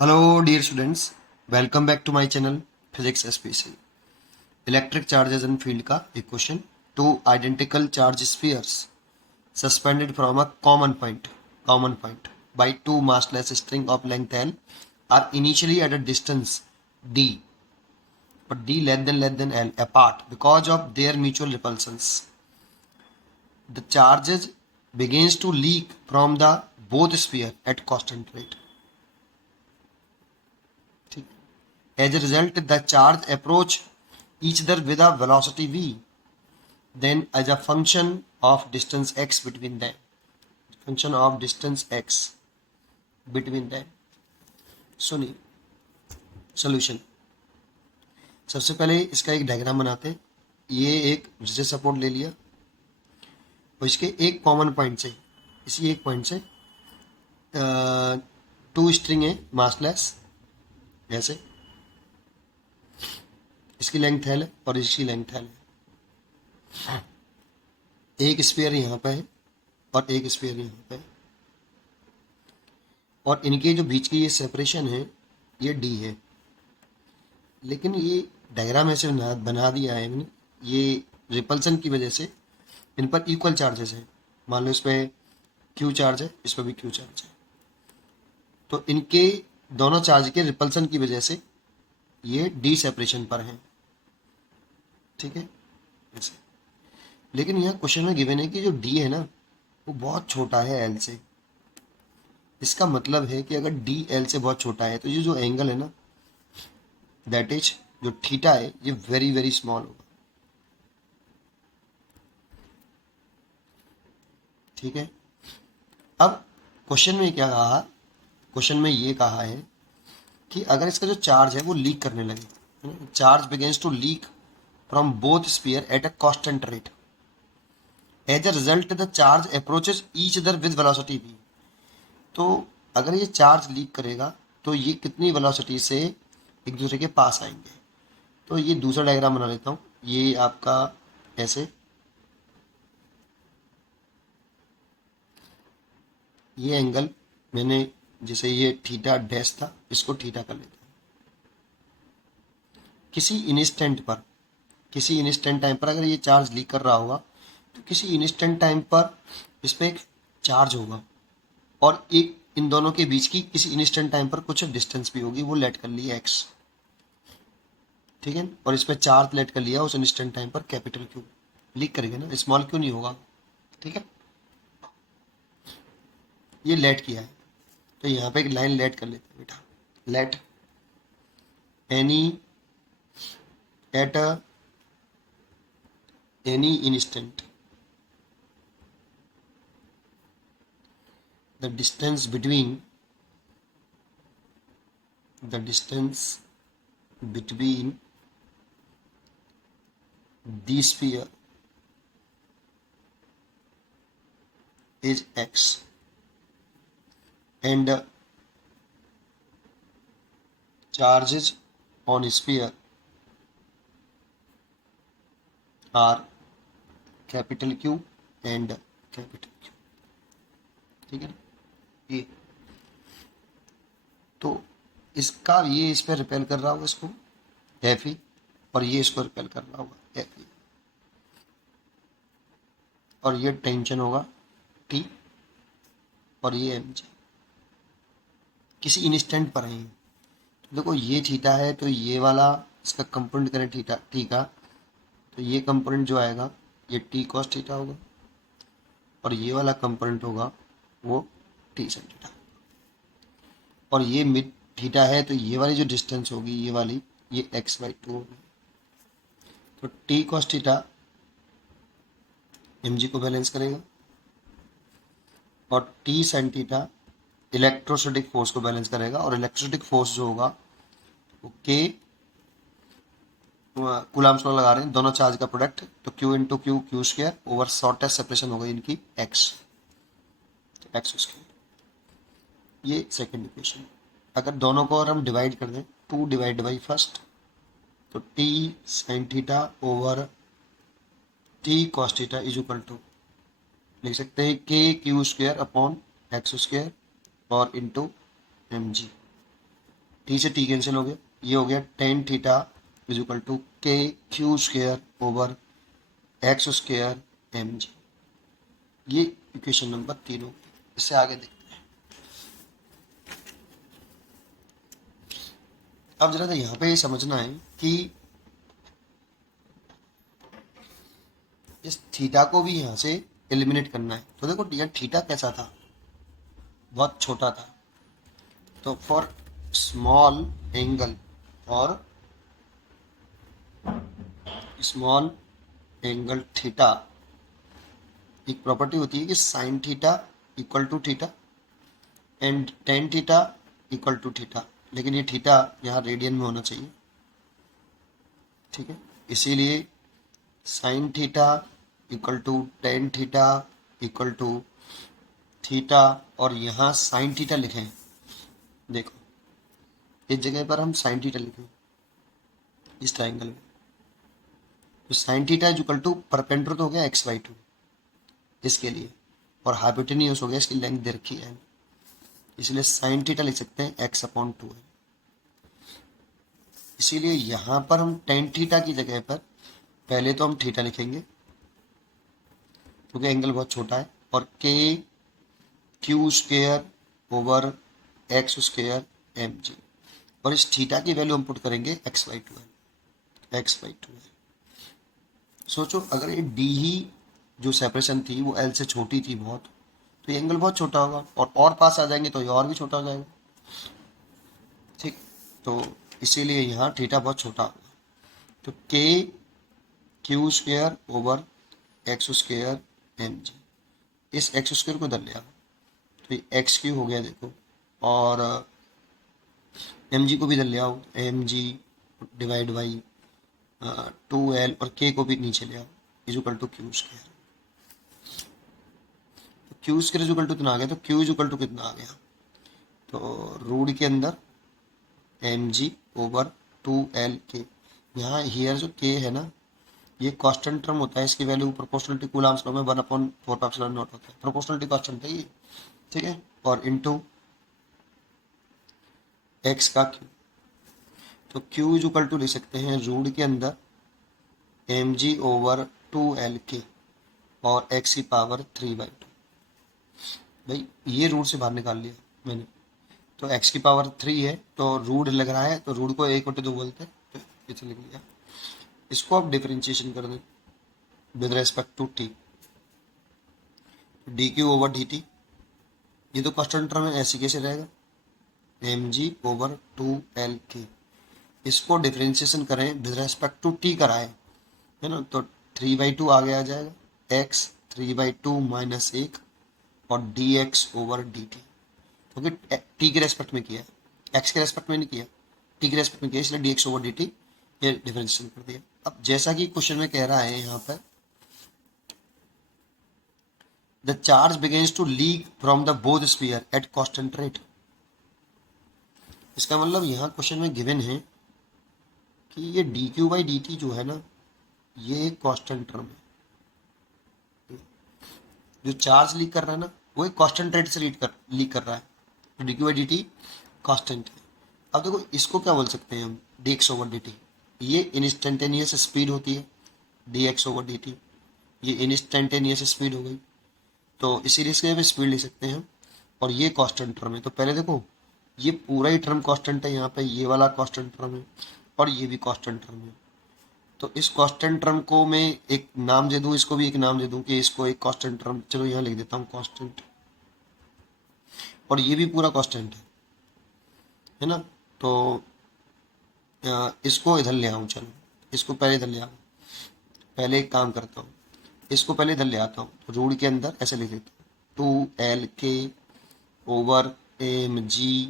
Hello, dear students. Welcome back to my channel Physics SPC. Electric charges and field का एक question. Two identical charge spheres suspended from a common point by two massless string of length L are initially at a distance d, but d less than L apart because of their mutual repulsions. The charges begins to leak from the both sphere at constant rate. As a result, the charge approach each other with a velocity v. Then, as a function of distance x between them, function of distance x between them. सुनिए solution. सबसे पहले इसका एक diagram बनाते हैं. ये एक जिसे सपोर्ट ले लिया और इसके एक कॉमन पॉइंट से, इसी एक पॉइंट से टू स्ट्रिंग है मासलेस, ऐसे इसकी लेंथ एल और इसकी लेंथ एल है. एक स्फीयर यहाँ पे है और एक स्फीयर यहाँ पे है, और इनके जो बीच की ये सेपरेशन है ये डी है. लेकिन ये डायग्राम ऐसे बना दिया है मैंने, ये रिपल्सन की वजह से इन पर इक्वल चार्जेस हैं. मान लो इस पर क्यू चार्ज है, इस पर भी क्यू चार्ज है, तो इनके दोनों चार्ज के रिपल्सन की वजह से ये डी सेपरेशन पर हैं. ठीक है ऐसे. लेकिन यहाँ क्वेश्चन में गिवन है कि जो डी है ना वो बहुत छोटा है एल से. इसका मतलब है कि अगर डी एल से बहुत छोटा है तो ये जो एंगल है ना, दैट इज जो थीटा है, ये वेरी वेरी स्मॉल होगा. ठीक है. अब क्वेश्चन में क्या कहा, क्वेश्चन में ये कहा है कि अगर इसका जो चार्ज है वो लीक करने लगे, charge begins to leak from both sphere at a constant rate. As a result the charge approaches each other with velocity v. तो अगर ये चार्ज लीक करेगा तो ये कितनी वेलोसिटी से एक दूसरे के पास आएंगे. तो ये दूसरा डायग्राम बना लेता हूँ. ये आपका ऐसे, ये एंगल मैंने जैसे ये थीटा डैश था, इसको थीटा कर लेते हैं. किसी इंस्टेंट टाइम पर अगर ये चार्ज लीक कर रहा होगा तो किसी इंस्टेंट टाइम पर इस पर एक चार्ज होगा और एक इन दोनों के बीच की किसी इंस्टेंट टाइम पर कुछ डिस्टेंस भी होगी, वो लेट कर लिया एक्स. ठीक है. और इस पर चार्ज लेट कर लिया उस इंस्टेंट टाइम पर कैपिटल क्यू. लीक करेंगे ना, स्मॉल क्यू नहीं होगा. ठीक है. ये लेट किया है तो यहाँ पे एक लाइन लेट कर लेते हैं बेटा. Let any at any instant the distance between the sphere is x and charges on sphere are capital Q and capital Q. ठीक है ना. ये तो इसका ये इस पर रिपेल कर रहा होगा इसको एफ ई, और ये इसको रिपेल कर रहा होगा एफ ई, और ये टेंशन होगा टी, और ये एम जी. किसी इंस्टेंट पर है. तो देखो ये थीटा है तो ये वाला इसका कंपोनेंट करें थीटा टी का, तो ये कंपोनेंट जो आएगा ये टी कॉस थीटा होगा, और ये वाला कंपोनेंट होगा वो टी साइन थीटा. और ये मिड थीटा है तो ये वाली जो डिस्टेंस होगी ये वाली, ये x/2 होगी. तो T cos theta M G को बैलेंस करेगा और T sine theta electrostatic force को बैलेंस करेगा. और इलेक्ट्रोस्टैटिक फोर्स जो होगा वो के कूलम्ब्स लगा रहे हैं, दोनों चार्ज का प्रोडक्ट, तो Q into Q Q square over shortest separation हो गई इनकी एक्स, एक्स स्क्वायर. ये सेकंड इक्वेशन. अगर दोनों को और हम डिवाइड कर दें, 2 डिवाइड बाई फर्स्ट, तो T sine theta over T cos theta is equal to लिख सकते हैं K Q square upon X square और इंटू एम जी. टी से टी कैंसिल हो गया, ये हो गया tan theta is equal to K Q square over X square M G. ये इक्वेशन नंबर 3 हो गई। इससे आगे देखते हैं। अब जरा यहाँ पे ये समझना है कि इस थीटा को भी यहाँ से एलिमिनेट करना है। तो देखो यार थीटा कैसा था, बहुत छोटा था। तो फॉर स्मॉल एंगल और स्मॉल एंगल थीटा एक प्रॉपर्टी होती है कि sine theta equal to theta and tan theta equal to theta, लेकिन ये थीटा यहाँ रेडियन में होना चाहिए, ठीक है। इसीलिए sine theta equal to tan theta equal to theta, और यहाँ साइन थीटा लिखें। देखो इस जगह पर हम साइन थीटा लिखें इस ट्राइंगल में, तो sine theta is equal to perpendicular तो हो गया एक्स बाई टू इसके लिए, और हाइपोटेन्यूज हो गया, इसकी लेंथ दे रखी है, इसलिए साइन थीटा लिख सकते हैं एक्स अपॉन टू है। इसीलिए यहाँ पर हम टेन थीटा की जगह पर पहले तो हम थीटा लिखेंगे क्योंकि एंगल बहुत छोटा है, और K Q square over X square M G, और इस थीटा की वैल्यू हम पुट करेंगे एक्स बाई टू है, एक्स बाई टू है। सोचो अगर ये डी ही जो सेपरेशन थी वो एल से छोटी थी बहुत, तो ये एंगल बहुत छोटा होगा, और पास आ जाएंगे तो ये और भी छोटा हो जाएगा, ठीक। तो इसीलिए यहाँ थीटा बहुत छोटा होगा। तो K Q square over X square M G, इस एक्स स्क्वेयर को इधर ले आओ, तो ये एक्स क्यू हो गया देखो, और एम जी को भी इधर ले आओ, M G divide by two L, और के को भी नीचे ले आओ is equal to Q square. Q square is equal to कितना आ गया, तो क्यू इज इक्वल टू कितना आ गया, तो रूट के अंदर M G over two L K. यहाँ हियर जो के है ना, ये कांस्टेंट टर्म होता है, इसकी वैल्यू प्रोपोर्शनलिटी कूलम्स लॉ में 1/4 एप्सिलॉन नॉट होता है, प्रोपोर्शनलिटी कांस्टेंट है ये, ठीक है। और इनटू एक्स का क्यू, तो क्यू इज इक्वल टू लिख सकते हैं रूट के अंदर M G over two L K और एक्स की पावर 3/2। भाई ये रूट से बाहर निकाल लिया मैंने, तो एक्स की पावर 3 है, तो रूट लग रहा है, तो रूट को 1/2 बोलते हैं, तो इसे लिख लिया। इसको आप डिफरेंशिएशन कर दें with respect to T, D Q over D T, ये तो कांस्टेंट टर्म है, ऐसे कैसे रहेगा, M G over two L K. इसको डिफरेंशिएशन करें विद रेस्पेक्ट टू टी कराए है ना, तो 3/2 आगे आ जाएगा, एक्स 3/2 माइनस 1 और D x over D T, क्योंकि टी के रेस्पेक्ट में किया है, एक्स के रेस्पेक्ट में नहीं किया, टी के रेस्पेक्ट में किया, इसलिए D x over D T ये डिफरेंशिएशन कर दिया। अब जैसा कि क्वेश्चन में कह रहा है यहाँ पर, the charge begins to leak from the both sphere at constant rate. इसका मतलब यहाँ क्वेश्चन में गिवन है कि ये D Q by D T जो है ना, ये एक कांस्टेंट टर्म है, जो चार्ज लीक कर रहा है ना वो एक कांस्टेंट रेट से लीक कर रहा है, तो D Q by D T constant है। अब देखो इसको क्या बोल सकते हैं हम, D x over D T, ये इंस्टेंटेनियस स्पीड होती है, D x over D T ये इंस्टेंटेनियस स्पीड हो गई, तो इसीलिए इसके स्पीड ले सकते हैं हम, और ये कांस्टेंट टर्म है। तो पहले देखो ये पूरा ही टर्म कांस्टेंट है, यहाँ पे ये वाला कांस्टेंट टर्म है और ये भी कांस्टेंट टर्म है, तो इस कांस्टेंट टर्म को मैं एक नाम दे दूं, इसको भी एक नाम दे दूं कि इसको एक कांस्टेंट टर्म, चलो यहाँ लिख देता हूँ कांस्टेंट, और ये भी पूरा कांस्टेंट है ना, तो इसको इधर ले आऊँ, चलो इसको पहले इधर ले आऊँ, पहले एक काम करता हूँ, इसको पहले इधर ले आता हूँ, तो रूट के अंदर ऐसे लिख देता हूँ 2LK ओवर MG,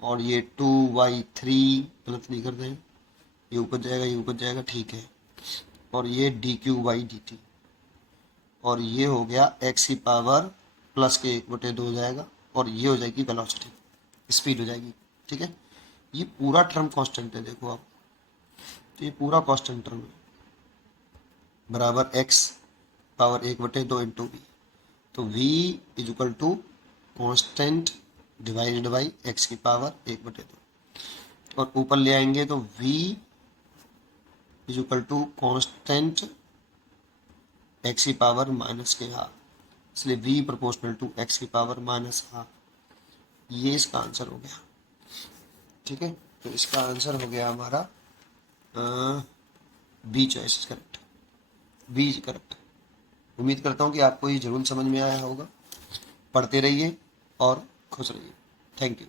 और ये 2/3 गलत नहीं कर दें, ये ऊपर जाएगा ये ऊपर जाएगा, ठीक है, और ये dQ/dt, और ये हो गया x की पावर प्लस के 1/2 हो जाएगा, और ये हो जाएगी वेलोसिटी, स्पीड हो जाएगी, ठीक है। ये पूरा टर्म कांस्टेंट है, देखो आप, तो ये पूरा कांस्टेंट टर्म है, बराबर x पावर 1/2 इंटू वी, तो v is equal to constant divided by x की पावर 1/2। और ऊपर ले आएंगे तो v is equal to constant X की पावर माइनस के हाफ, इसलिए v प्रोपोर्शनल टू एक्स की पावर माइनस हाफ। ये इसका आंसर हो गया। ठीक है, तो इसका आंसर हो गया हमारा B choice correct, B correct. उम्मीद करता हूँ कि आपको ये जरूर समझ में आया होगा। पढ़ते रहिए और खुश रहिए। Thank you.